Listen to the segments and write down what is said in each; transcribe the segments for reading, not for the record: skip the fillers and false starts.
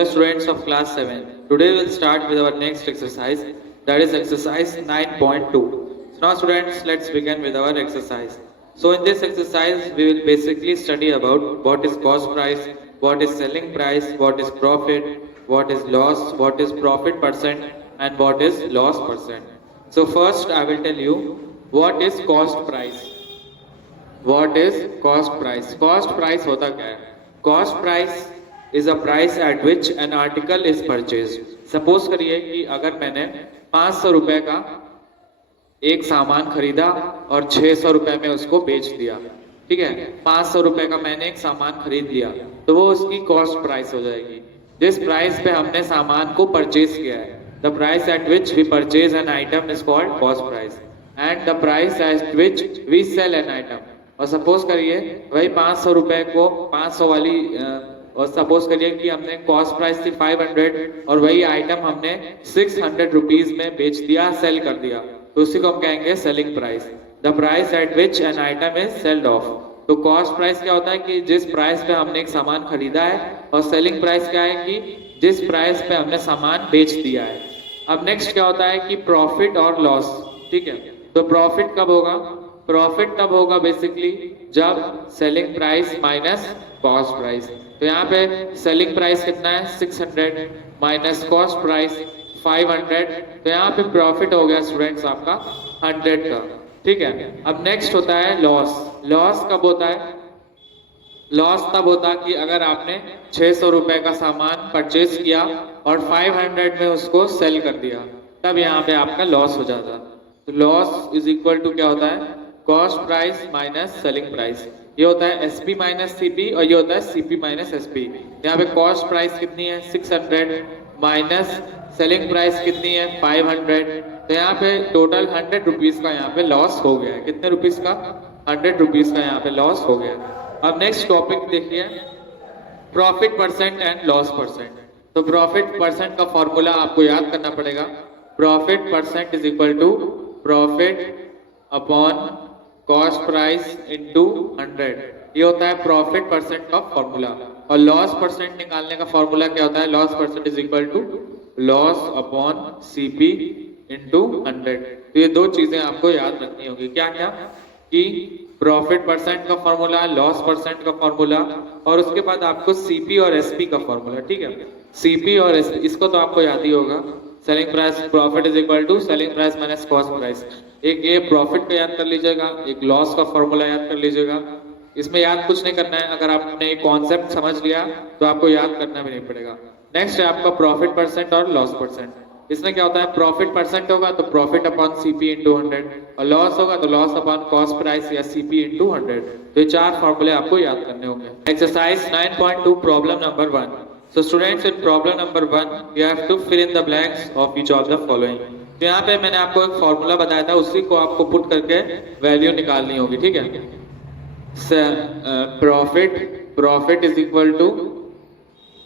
Hello students of class 7. Today we will start with our next exercise, that is exercise 9.2. So now students, let's begin with our exercise. So in this exercise we will basically study about what is cost price, what is selling price, what is profit, what is loss, what is profit percent and what is loss percent. So first I will tell you what is cost price. What is cost price? Cost price होता क्या है? Cost price is a price at which an article is purchased. Suppose करिए कि अगर मैंने 500 रुपए का एक सामान खरीदा और 600 रुपए में उसको बेच दिया, ठीक है? 500 रुपए का मैंने एक सामान खरीद लिया, तो वो उसकी कॉस्ट प्राइस हो जाएगी. जिस प्राइस पे हमने सामान को परचेज किया है, the price at which we purchase an item is called cost price and the price at which we sell an item. और सपोज करिए वही 500 रुपए को 500 वाली और सपोज करिए कि हमने कॉस्ट प्राइस थी 500 और वही आइटम हमने 600 रुपीज में बेच दिया, सेल कर दिया, तो उसी को हम कहेंगे selling price. The price at which N item is sailed of. तो कॉस्ट प्राइस क्या होता है कि जिस प्राइस पे हमने एक सामान खरीदा है, और सेलिंग प्राइस क्या है कि जिस प्राइस पे हमने सामान बेच दिया है. अब नेक्स्ट क्या होता है कि प्रॉफिट और लॉस, ठीक है? तो प्रॉफिट कब होगा? प्रॉफिट तब होगा बेसिकली जब selling price minus cost price. तो यहाँ पे सेलिंग प्राइस कितना है 600 माइनस कॉस्ट प्राइस 500, तो यहाँ पे प्रॉफिट हो गया स्टूडेंट्स आपका 100 का, ठीक है? अब नेक्स्ट होता है लॉस. लॉस कब होता है? लॉस तब होता कि अगर आपने 600 रुपए का सामान परचेज किया और 500 में उसको सेल कर दिया, तब यहाँ पे आपका लॉस हो जाता. तो लॉस इज इक्वल टू क्या होता है? Cost price minus selling price. ये होता है एसपी माइनस सीपी और ये होता है सीपी माइनस एसपी. यहाँ पे कॉस्ट प्राइस कितनी है 600 माइनस सेलिंग प्राइस कितनी है 500, तो यहाँ पे टोटल 100 रुपीज का यहाँ पे लॉस हो गया है. कितने रुपीज का? 100 रुपीज का यहाँ पे लॉस हो गया. अब नेक्स्ट टॉपिक देखिए, profit percent and loss percent. तो प्रॉफिट परसेंट का फॉर्मूला आपको याद करना पड़ेगा. Profit percent is equal to profit upon cost price into 100. ये होता है प्रॉफिट परसेंट का फॉर्मूला. और लॉस परसेंट निकालने का फॉर्मूला क्या होता है? Loss percent is equal to loss upon CP into 100. तो ये दो चीजें आपको याद रखनी होगी. क्या क्या? कि प्रॉफिट परसेंट का फॉर्मूला, लॉस परसेंट का फॉर्मूला, और उसके बाद आपको सीपी और एसपी का फॉर्मूला, ठीक है? सीपी और एसपी इसको तो आपको याद ही होगा. Selling price profit is equal to selling price minus cost price. एक ये प्रॉफिट को याद कर लीजिएगा, एक लॉस का फॉर्मूला याद कर लीजिएगा. इसमें याद कुछ नहीं करना है, अगर आपने कॉन्सेप्ट समझ लिया तो आपको याद करना भी नहीं पड़ेगा. नेक्स्ट है आपका प्रॉफिट परसेंट और लॉस परसेंट. इसमें क्या होता है? प्रॉफिट परसेंट होगा तो प्रॉफिट अपॉन सीपी इंटू 100, और लॉस होगा तो लॉस अपॉन कॉस्ट प्राइस या सीपी इंटू 100. तो ये चार फॉर्मूले आपको याद करने होंगे. Exercise 9.2 problem number 1. So students, in problem number 1 you have to fill in the blanks of each of the following. तो यहाँ पे मैंने आपको एक फॉर्मूला बताया था, उसी को आपको पुट करके वैल्यू निकालनी होगी, ठीक है? Profit is equal to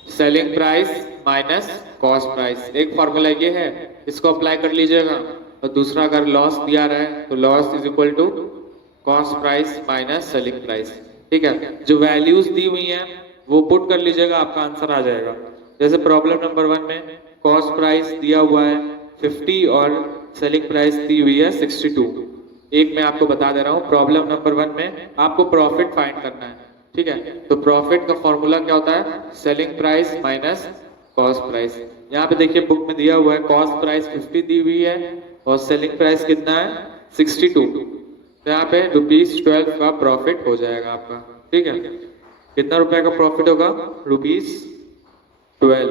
selling price minus cost price. एक फॉर्मूला ये है, इसको अप्लाई कर लीजिएगा. और दूसरा अगर लॉस दिया रहा है तो loss is equal to cost price minus selling price, ठीक है? जो वैल्यूज दी हुई हैं वो पुट कर लीजिएगा, आपका आंसर आ जाएगा. जैसे प्रॉब्लम नंबर 1 में कॉस्ट प्राइस दिया हुआ है 50 और सेलिंग प्राइस दी हुई है 62. एक मैं आपको बता दे रहा हूँ, प्रॉब्लम नंबर 1 में आपको प्रॉफिट फाइंड करना है, ठीक है? तो प्रॉफिट का फॉर्मूला क्या होता है? Selling price minus cost price. यहाँ पे देखिए बुक में दिया हुआ है कॉस्ट प्राइस 50 दी हुई है और सेलिंग प्राइस कितना है 62. तो यहाँ पे ₹12 का प्रॉफिट हो जाएगा आपका, ठीक है? कितना रुपए का प्रॉफिट होगा? ₹12.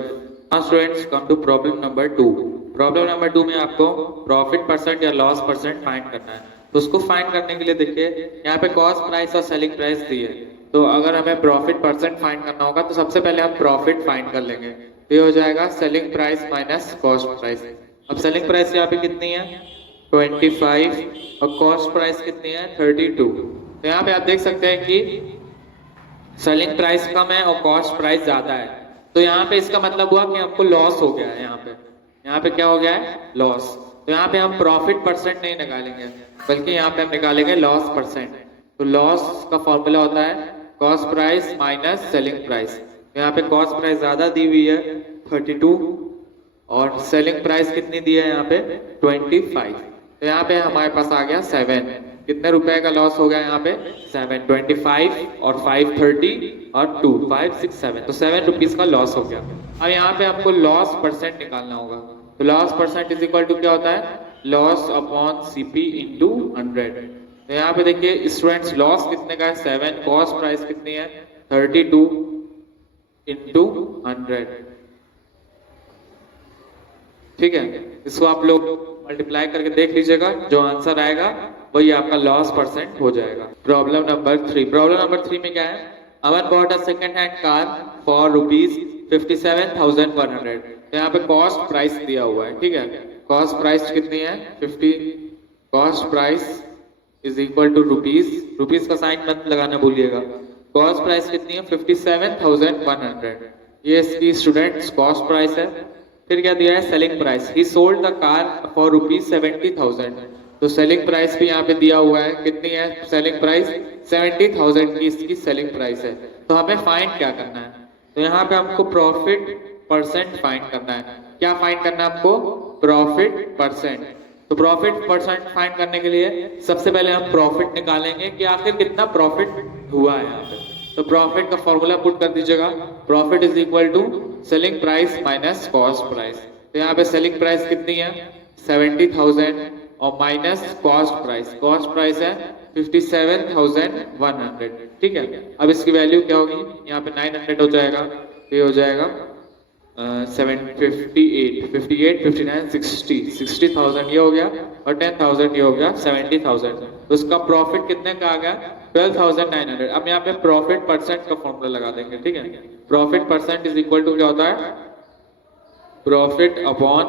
हाँ students, come to problem number 2. Problem number 2 में आपको प्रॉफिट परसेंट या लॉस परसेंट फाइंड करना है. तो उसको फाइंड करने के लिए देखिए यहाँ पे कॉस्ट प्राइस और सेलिंग प्राइस दी है. तो अगर हमें प्रॉफिट परसेंट फाइंड करना होगा तो सबसे पहले हम प्रॉफिट फाइंड कर लेंगे. तो ये हो जाएगा selling price minus cost price. अब सेलिंग प्राइस यहाँ पे कितनी है 25 और कॉस्ट प्राइस कितनी है 32. तो यहाँ पे आप देख सकते हैं कि सेलिंग प्राइस कम है और कॉस्ट प्राइस ज्यादा है. तो यहाँ पे इसका मतलब हुआ कि हमको लॉस हो गया है. यहाँ पे क्या हो गया है? लॉस. तो यहाँ पे हम प्रॉफिट परसेंट नहीं निकालेंगे, बल्कि यहाँ पे हम निकालेंगे लॉस परसेंट. तो लॉस का फॉर्मूला होता है cost price minus selling price. यहाँ पे कॉस्ट प्राइस ज्यादा दी हुई है 32 और सेलिंग प्राइस कितनी दी है यहाँ पे 25। तो यहाँ पे हमारे पास आ गया 7। कितने रुपए का लॉस हो गया यहाँ पे 7, 25 और 5 30 और 2 5 6 7, तो 7 रुपीज का लॉस हो गया। अब यहाँ पे आपको लॉस परसेंट निकालना होगा। तो loss percent is equal to क्या होता है, लॉस अपॉन सीपी इंटू 100। तो यहाँ पे देखिए स्टूडेंट्स लॉस कितने का है 7, कॉस्ट प्राइस कितनी है 32 इंटू 100। ठीक है, इसको आप लोग मल्टीप्लाई करके देख लीजिएगा, जो आंसर आएगा वही आपका लॉस परसेंट हो जाएगा। Problem number 3। प्रॉब्लम नंबर 3 में क्या है, Aman bought a second hand car for rupees 57,100। तो यहाँ पे कॉस्ट प्राइस दिया हुआ है। ठीक है, कॉस्ट प्राइस कितनी है 50, cost price is equal to rupees का साइन मत लगाना भूलिएगा। कॉस्ट प्राइस कितनी है 57,100, ये इसकी स्टूडेंट्स कॉस्ट प्राइस है। फिर क्या दिया है selling price, he sold the car for rupees 70,000। तो सेलिंग प्राइस भी यहाँ पे दिया हुआ है, कितनी है सेलिंग प्राइस 70,000 की इसकी सेलिंग प्राइस है। तो हमें फाइंड क्या करना है, तो यहाँ पे हमको प्रॉफिट परसेंट फाइंड करना है। क्या फाइंड करना है आपको, प्रॉफिट परसेंट। तो प्रॉफिट परसेंट फाइंड करने के लिए सबसे पहले हम प्रॉफिट निकालेंगे कि आखिर कितना प्रॉफिट हुआ है यहाँ पे। तो प्रॉफिट का फॉर्मूला पुट कर दीजिएगा, profit is equal to selling price minus cost price. तो यहाँ पे सेलिंग प्राइस कितनी है 70,000 और माइनस कॉस्ट प्राइस है 57,100। ठीक है, अब इसकी वैल्यू क्या होगी, यहाँ पे 900 हो जाएगा, ये हो जाएगा 758 58 59 60 60,000 ये हो गया और 10,000 ये हो गया 70,000। तो इसका प्रॉफिट कितने का आ गया 12,900। अब यहाँ पे प्रॉफिट परसेंट का फॉर्मूला लगा देंगे। ठीक है, profit percent is equal to क्या होता है, प्रॉफिट अपॉन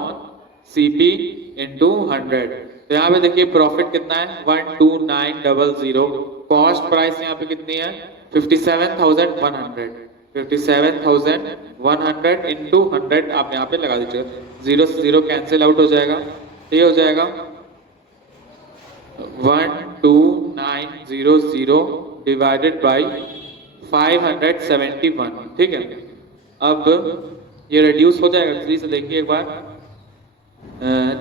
सीपी इंटू 100। तो यहाँ पे देखिए प्रॉफिट कितना है 12900, कॉस्ट प्राइस यहाँ पे कितनी है 57,100, 57,100 इंटू 100 आप यहाँ पे लगा दीजिएगा, 0 से 0 कैंसिल आउट हो जाएगा। ये हो जाएगा 12900 डिवाइडेड बाई 571। ठीक है, अब ये रिड्यूस हो जाएगा 3 से, देखिए एक बार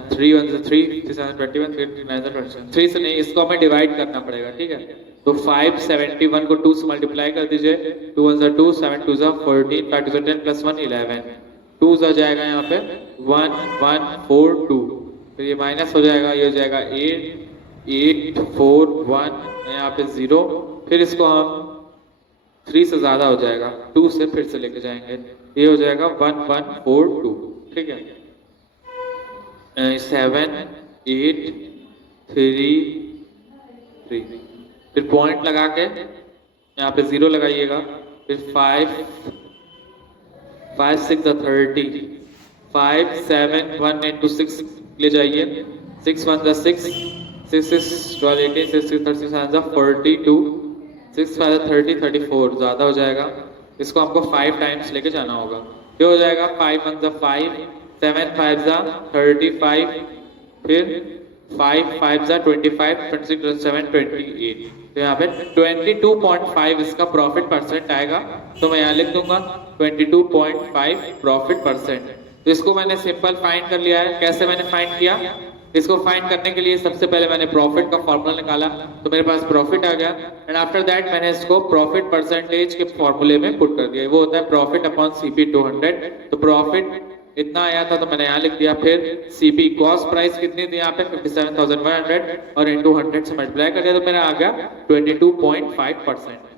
3 1 3 3 7 21 3 9 27, 3 से नहीं, इसको हमें डिवाइड करना पड़ेगा। ठीक है, तो 571 को 2 से मल्टीप्लाई कर दीजिए, 2 1 2 7 2 14 5 2 10 प्लस 1 11, 2 जा जाएगा यहाँ पे 1142, फिर ये माइनस हो जाएगा, ये हो जाएगा 8841, यहाँ पे 0, फिर इसको हम 3 से ज्यादा हो जाएगा, 2 से फिर से लेके जाएंगे, ये हो जाएगा 1142। ठीक है, 7 8 3 3, फिर पॉइंट लगा के यहाँ पे 0 लगाइएगा, फिर 5 5 6 30, 5 7 1 8 2 6 ले जाइए, 6 1 6 6 6 12 18 6 6 37 42, 6 5 30 34, ज़्यादा हो जाएगा, इसको हमको 5 टाइम्स लेके जाना होगा। ये हो जाएगा 5 1 5, 7 5 35, फिर 5 5 25, 26 7 28। तो यहाँ पे 22.5 इसका प्रॉफिट परसेंट आएगा। तो मैं यहाँ लिख दूंगा 22.5 प्रॉफिट परसेंट। तो इसको मैंने सिंपल फाइंड कर लिया है। कैसे मैंने फाइंड किया, इसको फाइंड करने के लिए सबसे पहले मैंने प्रॉफिट का फॉर्मूला निकाला, तो मेरे पास प्रॉफिट आ गया, एंड आफ्टर दैट मैंने इसको प्रॉफिट परसेंटेज के फॉर्मूले में पुट कर दिया, वो होता है प्रॉफिट अपॉन सीपी 200। तो प्रॉफिट इतना आया था तो मैंने यहाँ लिख दिया, फिर सीपी कॉस्ट प्राइस कितनी थी यहाँ पे 57,100 और इंटू 100 से मल्टीप्लाई कर दिया, तो मेरा आ गया 22.5%।